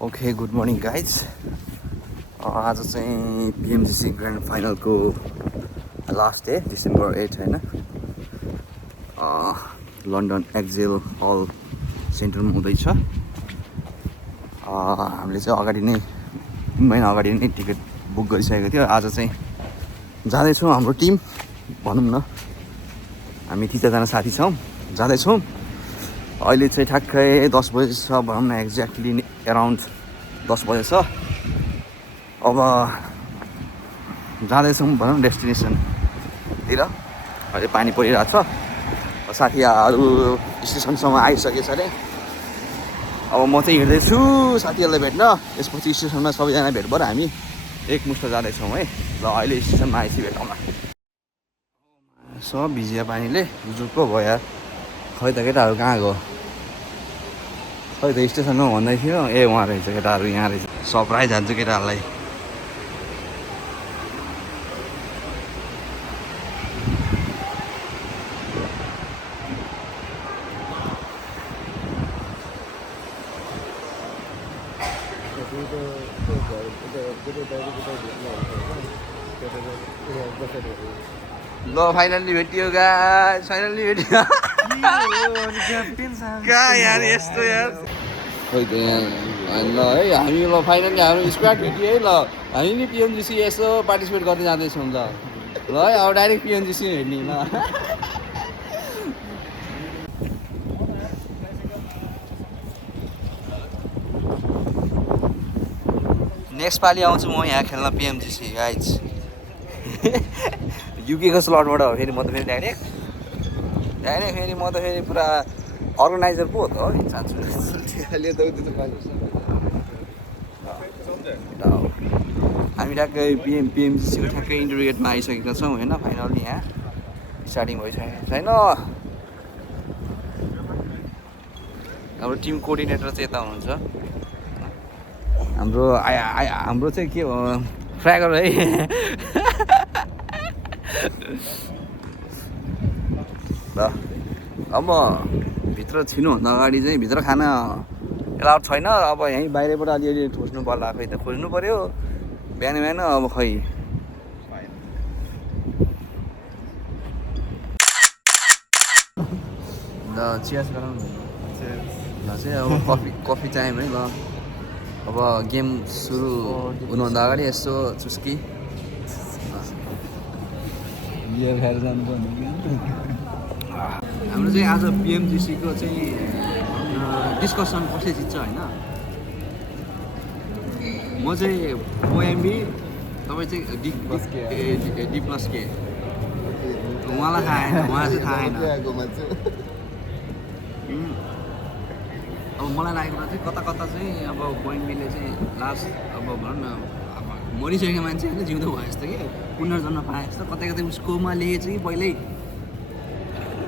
Okay good morning guys. आज चाहिँ PMGC grand फाइनलको लास्ट डे डिसेम्बर 8 होइन। लन्डन एक्जेल हल सेन्टरमा हुँदैछ। हामीले चाहिँ अगाडि नै 3 महिना अगाडि नै टिकट बुक गरिसकेको थियो। आज चाहिँ जाँदैछौँ, हाम्रो टिम भनौँ न, हामी 30जना साथी छौँ, जाँदैछौँ। अहिले चाहिँ ठ्याक्कै 10 बजे छ भनौँ न, एक्ज्याक्टली एराउन्ड 10 बजे छ। अब जाँदैछौँ भनौँ डेस्टिनेसनतिर। अहिले पानी परिरहेको छ, साथीहरू स्टेसनसम्म आइसकेछ अरे। अब म चाहिँ हिँड्दैछु साथीहरूलाई भेट्न, त्यसपछि स्टेसनमा सबैजना भेट भएर हामी एकमुष्ट जाँदैछौँ है। ल अहिले स्टेसनमा आएपछि भेटौँला। सब भिजिया पानीले जुक्को भयो यार। खै त केटाहरू कहाँ गयो? खै त स्टेसनमा भन्दै थियो, ए उहाँ रहेछ केटाहरू, यहाँ रहेछ। सरप्राइज हान्छु केटाहरूलाई। ल फाइनल्ली भेटियो गाइस, फाइनल्ली भेटियो। कहाँ यार यस्तो यार। खै त यहाँ ल है, हामी ल फाइनल्ली हाम्रो स्क्वाड भेटियो है। ल हामी नि PMGC यसो पार्टिसिपेट गर्दै जाँदैछौँ। ल ल है, अब डाइरेक्ट PMGC हेर्ने ल। नेक्स्ट पालि आउँछु म यहाँ खेल्न PMGC गाइज। युकेको स्लटबाट हो फेरि, म त फेरि डाइरेक्ट फेरि म त फेरि पुरा अर्गनाइजर पो हो त है। चान्स हामी ठ्याक्कै PMGCको ठ्याक्कै इन्टरभ्यू गेटमा आइसकेका छौँ होइन। फाइनली यहाँ स्टार्टिङ भइसकेको छैन। हाम्रो टिम कोअर्डिनेटर चाहिँ यता हुनुहुन्छ। हाम्रो चाहिँ के हो, फ्र्यागर है। ल अब भित्र छिर्नुभन्दा अगाडि चाहिँ भित्र खाना एलाउड छैन। अब यहीँ बाहिरबाट अलिअलि ठोस्नु पर्ला, खै त खोज्नु पऱ्यो बिहान बिहान। अब खै ल चियर्स गरौँ न। ल चाहिँ अब कफी टाइम है। ल अब गेम सुरु हुनुभन्दा अगाडि यसो चुस्की बियर खाएर जानुपर्ने। हाम्रो चाहिँ आज PMGCको चाहिँ डिस्कसन कसले जित्छ होइन। म चाहिँ OMB, तपाईँ चाहिँ Dplus KIA। उहाँलाई थाहा छैन, उहाँ चाहिँ थाहा छैन। अब मलाई लागेको चाहिँ कता कता चाहिँ अब OMBले चाहिँ लास्ट अब भनौँ न, अब मरिसकेको मान्छे होइन, जिउँदो भयो जस्तो कि पुनर्जन्म पाए जस्तो कतै कतै उसकोमा लेखेछ कि पहिल्यै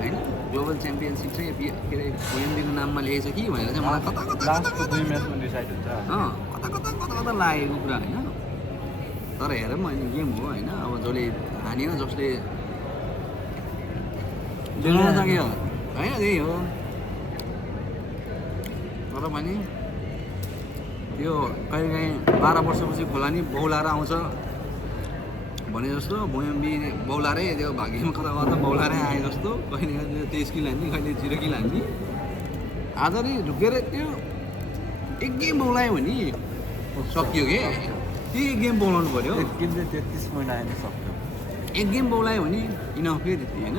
होइन। ग्लोबल च्याम्पियनसिप चाहिँ के अरे OMBको नाममा लेखेछ कि भनेर चाहिँ मलाई कता कता लागेको कुरा होइन। तर हेरौँ अहिले गेम हो होइन। अब जसले हान्यो, जसले जोड्न सक्यो होइन, त्यही हो। तर पनि त्यो कहिलेकाहीँ 12 वर्षपछि खोला नि बौलाएर आउँछ भने जस्तो OMB बौलारै त्यो भाग्यमा कता कता बौलारै आए जस्तो। कहिले 23 किल हान्ने, कहिले 0 किल हान्ने। आज नि ढुकेर त्यो एक गेम बौलायो भने सकियो कि, त्यही गेम बौलाउनु पऱ्यो। एक गेम चाहिँ 33 पोइन्ट आयो सक्यो। एक गेम बौलायो भने इनफ के त्यति होइन,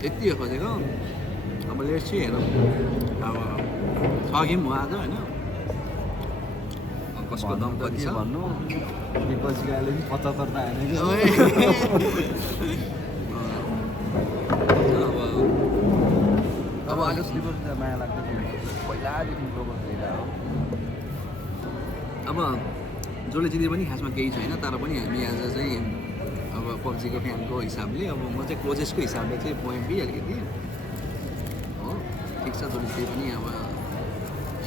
त्यति हो खोजेको। अब लेट्स सी हेरौँ। अब 6 गेम हो आज होइन। कसको दम कति छ भन्नु। पछि गएले 75 त हानेको। अब अहिले स्लिपर माया लाग्छ पहिलादेखि ग्लोबल खेलिरहेको। अब जसले जिते पनि खासमा केही छैन। तर पनि हामी आज चाहिँ अब PUBGको फ्यानको हिसाबले, अब म चाहिँ क्लोजेस्टको हिसाबले चाहिँ OMB अलिकति हो ठिक छ। जसले जिते पनि अब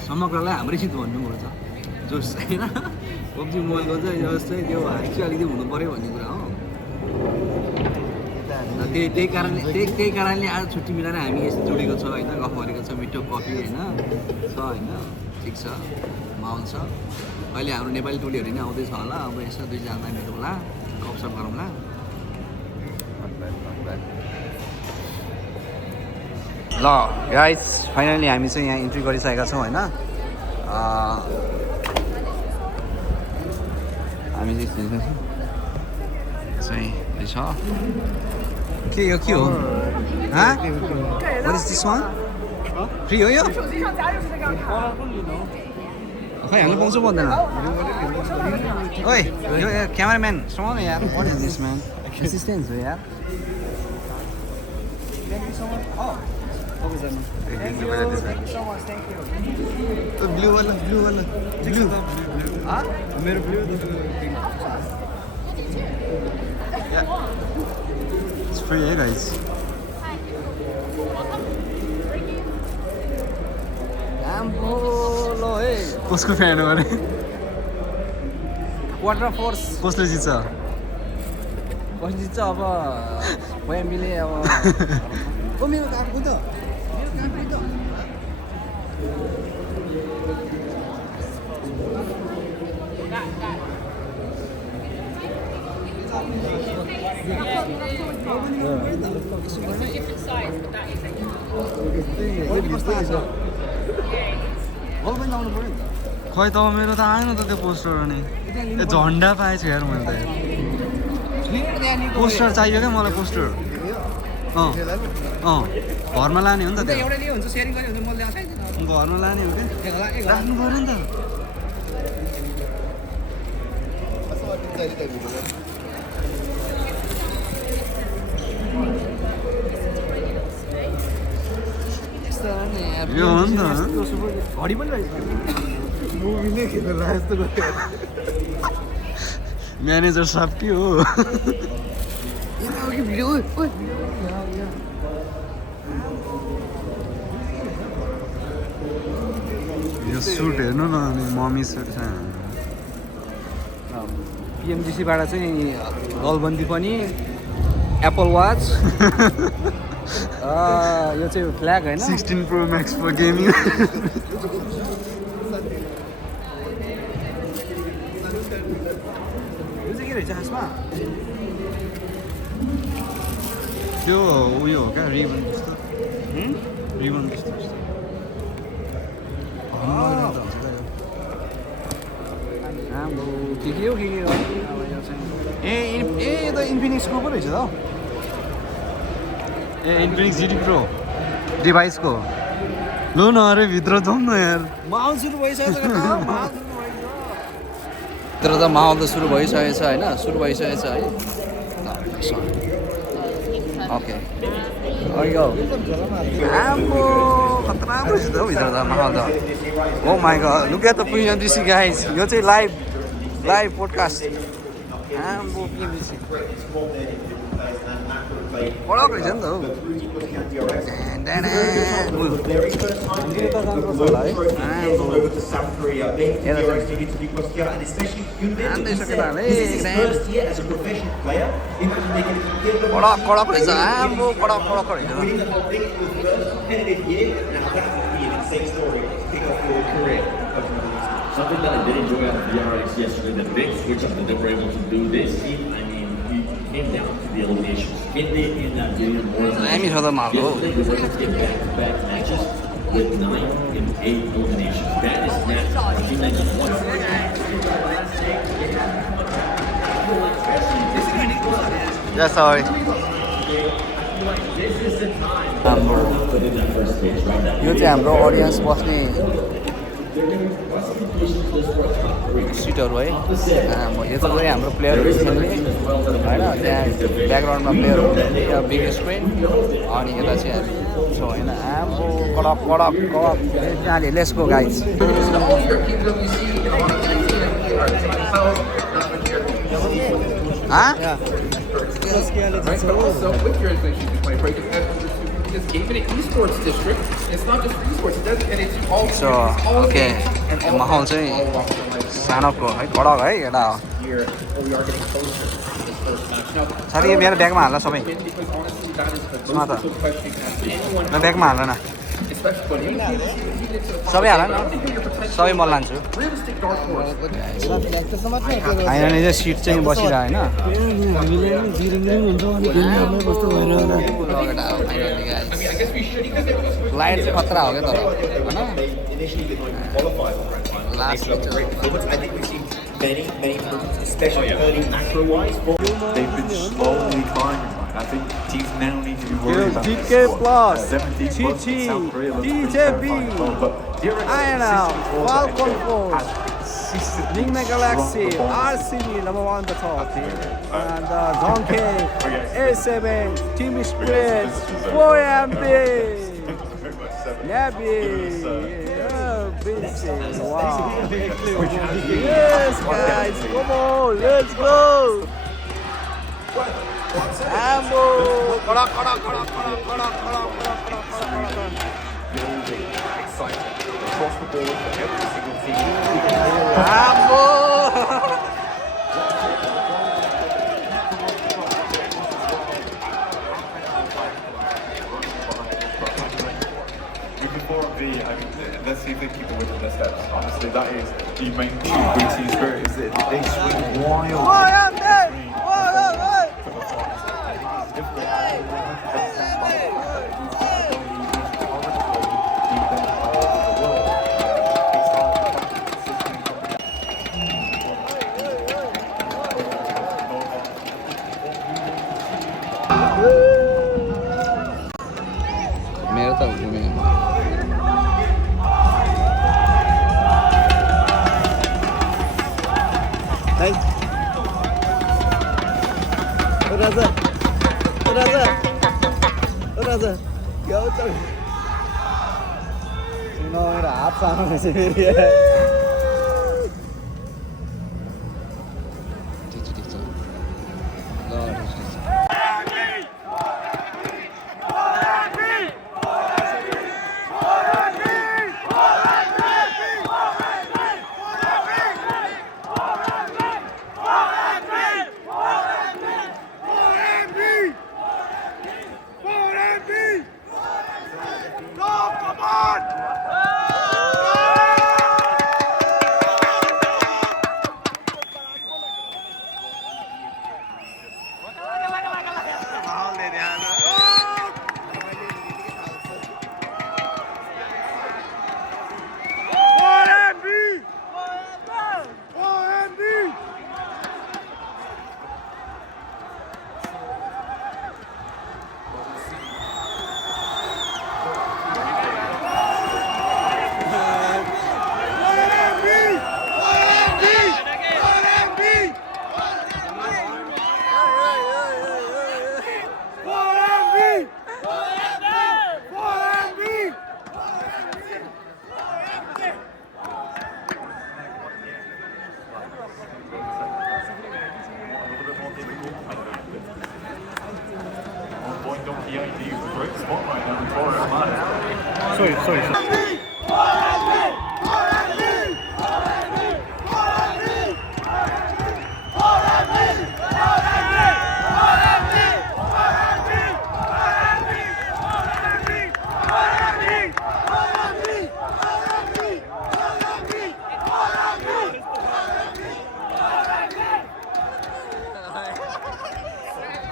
समग्रलाई हाम्रै जित भन्नुपर्छ जोस होइन। PUBG मोबाइलको चाहिँ जोस चाहिँ त्यो हात चाहिँ अलिकति हुनु पऱ्यो भन्ने कुरा हो। त्यही कारणले आज छुट्टी मिलाएर हामी यस्तो जोडेको छ होइन। गफ गरेको छ, मिठो कफी होइन छ होइन। ठिक छ माहौल छ अहिले हाम्रो नेपाली टोलीहरू नै आउँदैछ होला अब यसो दुईजना भेटौँ होला गफसफ गरौँला ल गाइस फाइनली हामी चाहिँ यहाँ इन्ट्री गरिसकेका छौँ होइन हामी चाहिँ रहेछ के हो What is this one? Free हो यो खै हामी पाउँछु पाउँदैन ओइ यो क्यामेराम्यान सुनाउ न यार What is this man? Assistance हो यार ब्लू वाला ब्लू मेरो blue It's free, eh, guys? कसको फ्यान हो अरे क्वार्टर फोर्स कसले जित्छ अब भोइनले अब ओ मेरो काको त खै त मेरो त आएन त त्यो पोस्टर अनि झन्डा पाएछु यार मैले त पोस्टर चाहियो क्या मलाई पोस्टर घरमा लाने हो नि त घरमा लाने हो क्या राख्नु पऱ्यो नि त यो हो नि त घडी पनि मुभीले खेलेर यस्तो म्यानेजर साप्टी हो यो सुट हेर्नु न अनि मम्मी सुट छ पिएमजिसीबाट चाहिँ गलबन्दी पनि एप्पल वाच यो चाहिँ फ्ल्याग होइन 16 Pro Max for gaming त्यो उयो हो क्या रिबन जस्तो रिबन जस्तो के हो ए त इन्फिनिक्सको पो रहेछ त ए इन्फिनिक्स GT Pro डिभाइसको लो न अरे भित्र जाउँ न यार माहौल सुरु भइसकेको भित्र त माहौल त सुरु भइसकेको छ होइन सुरु भइसकेको छ है ओके आम्बो खतरा रहेछ त भित्र त माहौल त oh my god look at the PMGC guys यो चाहिँ लाइभ पोडकास्ट आम्बो PMGC पढाएको रहेछ नि त हौ कडक रहेछ आम्बो कडक रहेछ Something that I did enjoy out of VRX yesterday, the big switch up that they were able to do this season, I mean, we came down to the eliminations. In that video, more than yesterday, we were able to get back-to-back matches with 9 and 8 eliminations. That is NATUS. She mentioned one. Yeah, sorry. This is the time. Put in that first stage right now. यो चाहिँ हाम्रो audience बस्ने सिटहरू है यो चाहिँ हाम्रो प्लेयरहरू होइन त्यहाँ ब्याकग्राउन्डमा प्लेयरहरू त्यहाँ बिग स्क्रिन अनि यता चाहिँ हामी छौँ होइन आम्बो कडक त्यहाँले लेसको guys This game in an esports district. It's not just for esports. It does, and it's all. So okay, माहौल चाहिँ सानोको है कडक है एउटा हो साथी मेरो ब्यागमा हाल्ला सबै म त ब्यागमा हाल्दैन special, but even if he did to the सबै हाल न I want to hear your potential. सबै म लान्छु Realistic dark horse. होइन सिट चाहिँ बसिरह होइन I guess we should because they were just light चाहिँ खतरा हो क्या तर होइन Initially, they might qualify for Grand Finals. Last They showed picture. great performance. I think we've seen many improvements, especially early macro-wise. They've been slowly climbing. I think teams now need to be worried about Dplus 17 plus in South Korea looks pretty TJB terrifying as well, but the INSILIO Falcons Force consistently NIGMA strong Galaxy performance. RCB number 1 the top team and Donkey A7 Team Esports VOIN VINCERE wow yes guys come on let's go Ambo Building excitement across the board for every single team. Ambo Even 4B, I mean, let's see if they keep away from their steps. Honestly, that is the main key with Team Spirit, is that they swing wild. मेरो त घुमे राजा क्या चल मेरा हात सानो रहेछ फेरि ठिक छ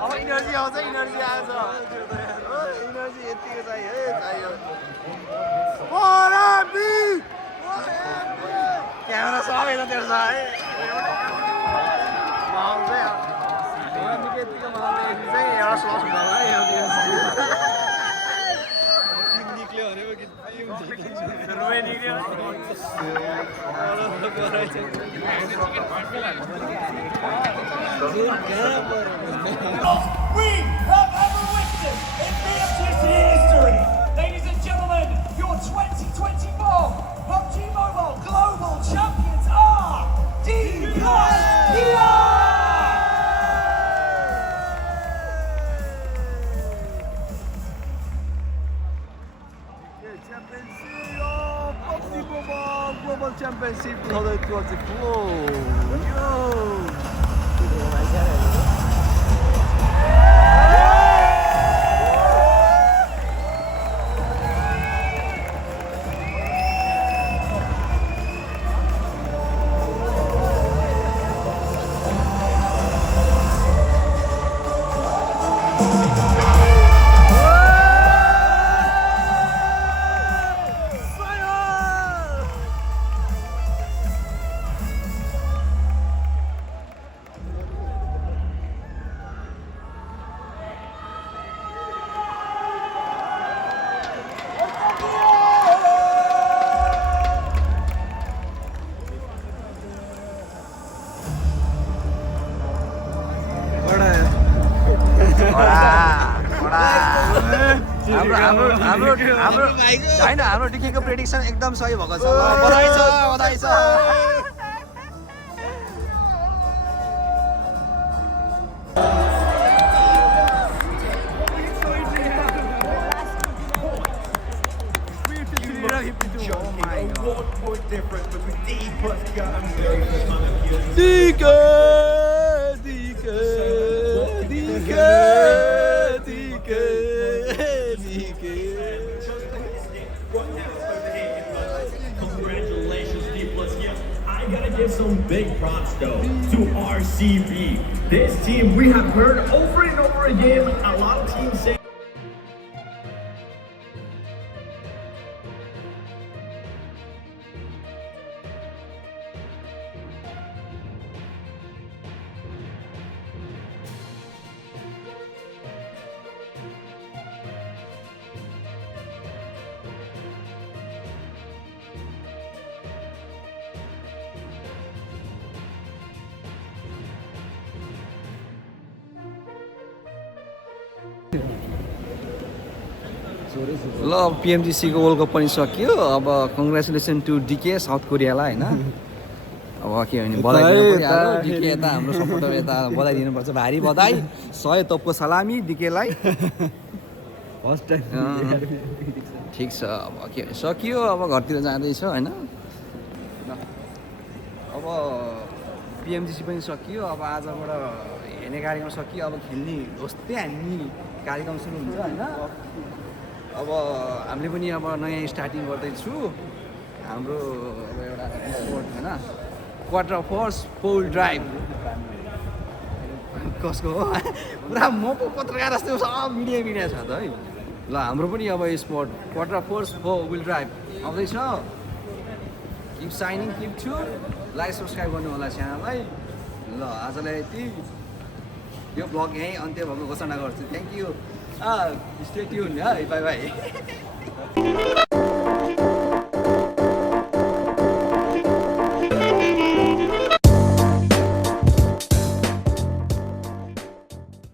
ल इनर्जी आउँछ इनर्जी आएछ इनर्जी यतिको चाहियो चाहियो क्यामेरा सबै त तेरो छ है माउन्ट चाहिँ यतिको माउन्ट चाहिँ एउटा सस हुन्छ होला है टिम निक्ल्यो भने पो गीत रुमै निक्ल्यो we have ever witnessed in PMGC history. Ladies and gentlemen, your 2024 PUBG Mobile Global Champions are Dplus KIA! PUBG Mobile Global Championship 2024. हाम्रो होइन हाम्रो डिकेको प्रेडिक्सन एकदम सही भएको छ बधाई छ बधाई छ One point difference between Dplus KIA and Congratulations, Dplus KIA. I gotta give some big props though to RCB. This team, we have heard over and over again a lot of teams say ल PMGC को world cup पनि सकियो अब congratulation to decay south कोरियालाई होइन अब के भने बधाई दिनु परिहाल्यो डिके यता हाम्रो सपोर्टर यता बधाई दिनुपर्छ भारी बधाई 100 तोपको सलामी डिकेलाई फर्स्ट टाइम ठिक छ अब के भने सकियो अब घरतिर जाँदैछ होइन अब PMGC पनि सकियो अब आजबाट हेर्ने कार्यक्रम सकियो अब खेल्ने जस्तै हामी कार्यक्रम सुरु हुन्छ होइन अब हामीले पनि अब नयाँ स्टार्टिङ गर्दैछु हाम्रो अब एउटा स्पोर्ट होइन क्वार्टर फोर्स पोल ड्राइभ कसको हो पुरा म पो पत्रकार जस्तै सब मिडिया छ त है ल हाम्रो पनि अब sport quarter force will drive आउँदैछ किप साइनिङ किप छु लाइक सब्सक्राइब गर्नु होला च्यानललाई ल आजलाई यति यो ब्लग यहीँ अन्त्य भएको घोषणा गर्छु थ्याङ्क यू स्टे ट्युन है बाई बाई